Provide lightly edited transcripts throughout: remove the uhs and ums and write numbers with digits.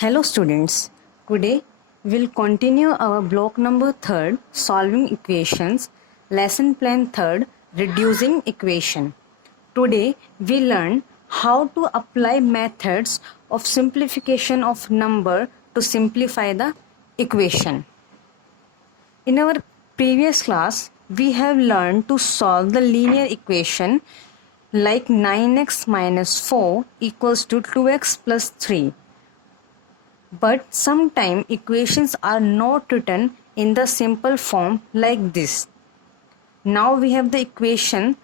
Hello students, today we'll continue our block number 3rd solving equations, lesson plan 3rd reducing equation. Today we learn how to apply methods of simplification of number to simplify the equation. In our previous class we have learned to solve the linear equation like 9x minus 4 equals to 2x plus 3. But sometimes equations are not written in the simple form like this. Now we have the equation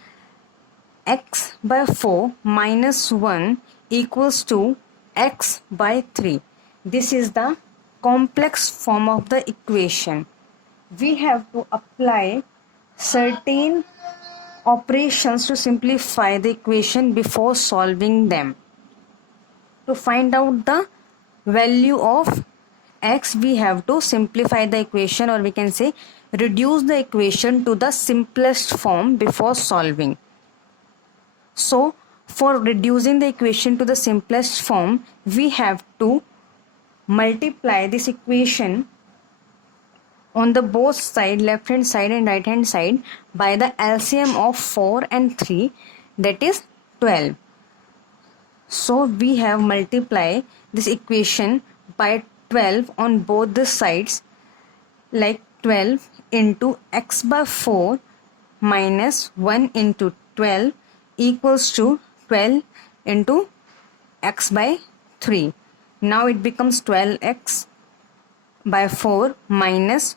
x by 4 minus 1 equals to x by 3. This is the complex form of the equation. We have to apply certain operations to simplify the equation before solving them. To find out the value of x, we have to simplify the equation, or we can say reduce the equation to the simplest form before solving. So for reducing the equation to the simplest form, we have to multiply this equation on the both side, left hand side and right hand side, by the LCM of 4 and 3, that is 12. So we have multiplied this equation by 12 on both the sides, like 12 into x by 4 minus 1 into 12 equals to 12 into x by 3. Now it becomes 12x by 4 minus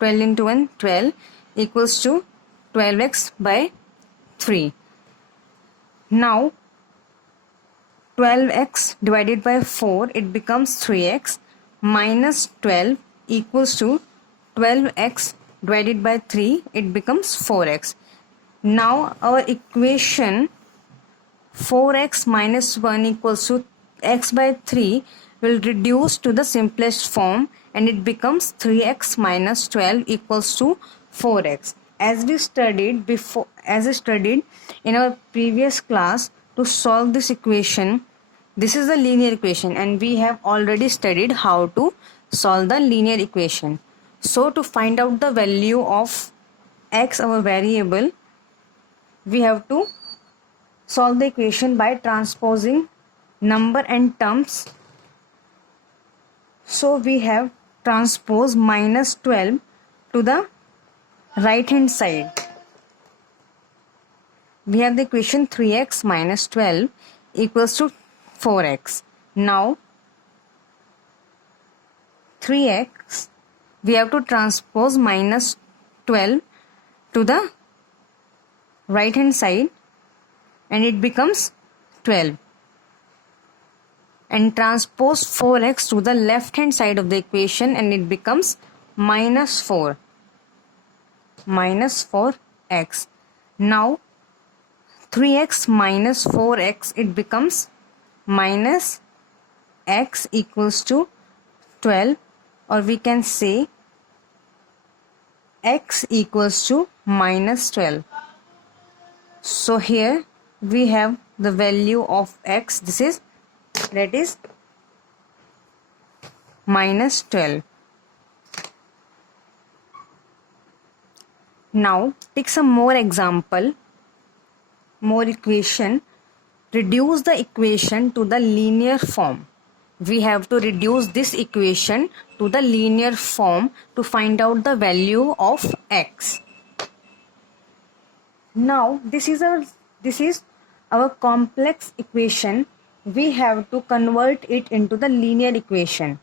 12 into 1, 12 equals to 12x by 3. Now 12x divided by 4, it becomes 3x minus 12 equals to 12x divided by 3, it becomes 4x. Now our equation 4x minus 1 equals to x by 3 will reduce to the simplest form, and it becomes 3x minus 12 equals to 4x. As we studied in our previous class, to solve this equation, this is the linear equation, and we have already studied how to solve the linear equation. So to find out the value of x, our variable, we have to solve the equation by transposing number and terms. So we have transpose minus 12 to the right hand side. We have the equation 3x minus 12 equals to 4x. Now 3x, we have to transpose minus 12 to the right hand side, and it becomes 12. And transpose 4x to the left hand side of the equation, and it becomes minus 4. Minus 4x. Now 3x minus 4x, it becomes minus x equals to 12, or we can say x equals to minus 12. So here we have the value of x, that is minus 12. Now take some more example, more equation. Reduce the equation to the linear form. We have to reduce this equation to the linear form to find out the value of x. Now this is our complex equation. We have to convert it into the linear equation.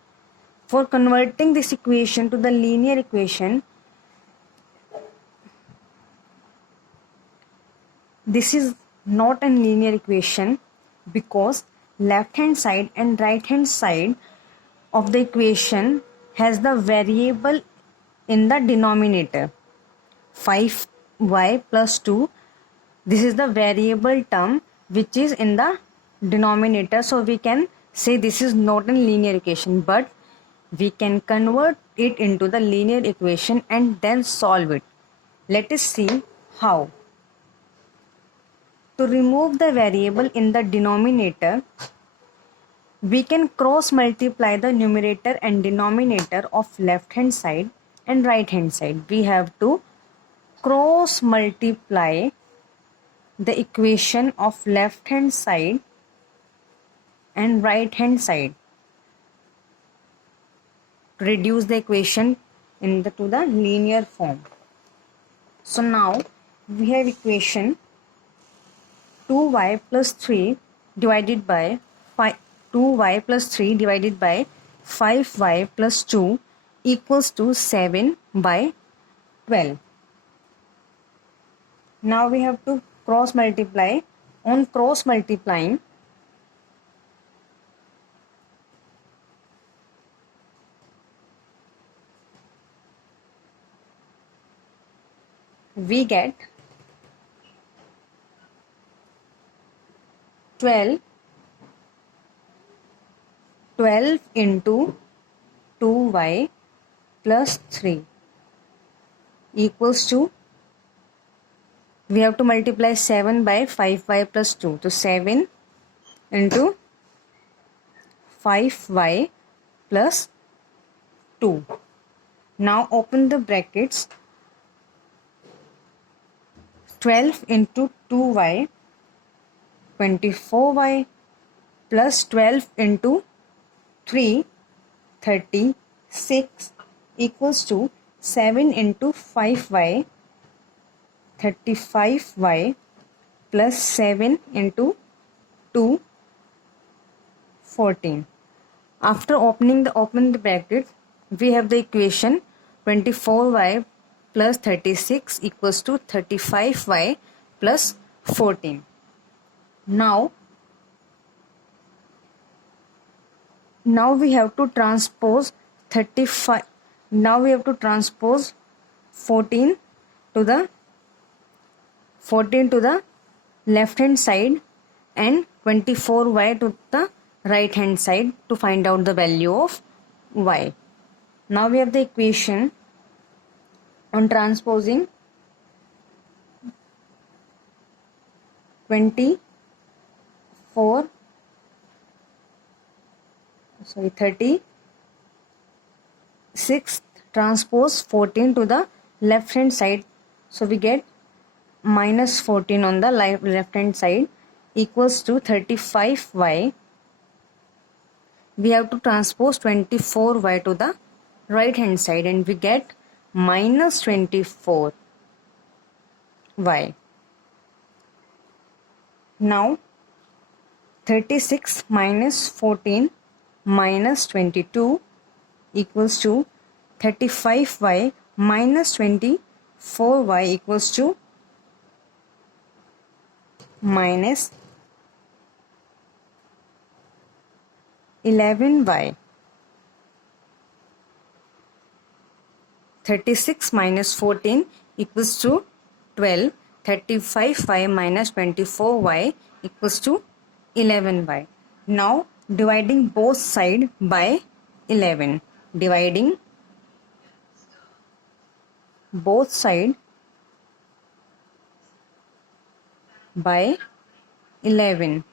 For converting this equation to the linear equation, this is not a linear equation, because left hand side and right hand side of the equation has the variable in the denominator. 5y plus 2, this is the variable term which is in the denominator. So we can say this is not a linear equation, but we can convert it into the linear equation and then solve it. Let us see how. To remove the variable in the denominator, We can cross multiply the numerator and denominator of left hand side and right hand side. We have to cross multiply the equation of left hand side and right hand side to reduce the equation to the linear form. So now we have equation 2y plus 3 divided by 5, 2y plus 3 divided by 5y plus 2 equals to 7 by 12. Now we have to cross multiply. On cross multiplying, we get 12 into 2y plus 3 equals to, we have to multiply 7 by 5y plus 2. So 7 into 5y plus 2. Now open the brackets. 12 into 2y, 24y, plus 12 into 3, 36, equals to 7 into 5y, 35y, plus 7 into 2, 14. After open the bracket, we have the equation 24y plus 36 equals to 35y plus 14. Now we have to transpose 35. Now we have to transpose 14 to the left hand side and 24y to the right hand side to find out the value of y. Now we have the equation on transposing 36 transpose 14 to the left hand side. So we get minus 14 on the left hand side equals to 35y. We have to transpose 24y to the right hand side and we get minus 24y. Now 36 minus 14 minus 22 equals to 35y minus 24y equals to minus 11y. 36 minus 14 equals to 12. 35y minus 24y equals to 11y. Now dividing both sides by 11. Dividing both sides by 11.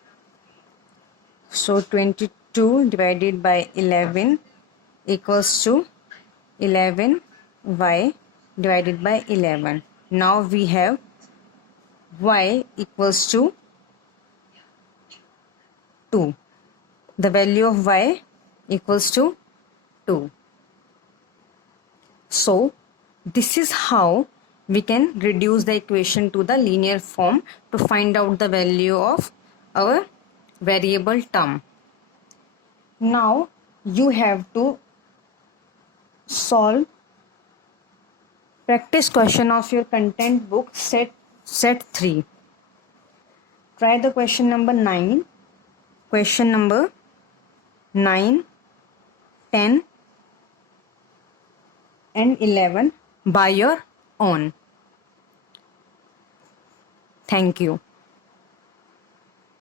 So 22 divided by 11 equals to 11y divided by 11. Now we have y equals to 2. The value of y equals to 2. So this is how we can reduce the equation to the linear form to find out the value of our variable term. Now you have to solve practice question of your content book set 3. Try the question number 9, question number 9, 10 and 11 by your own. Thank you.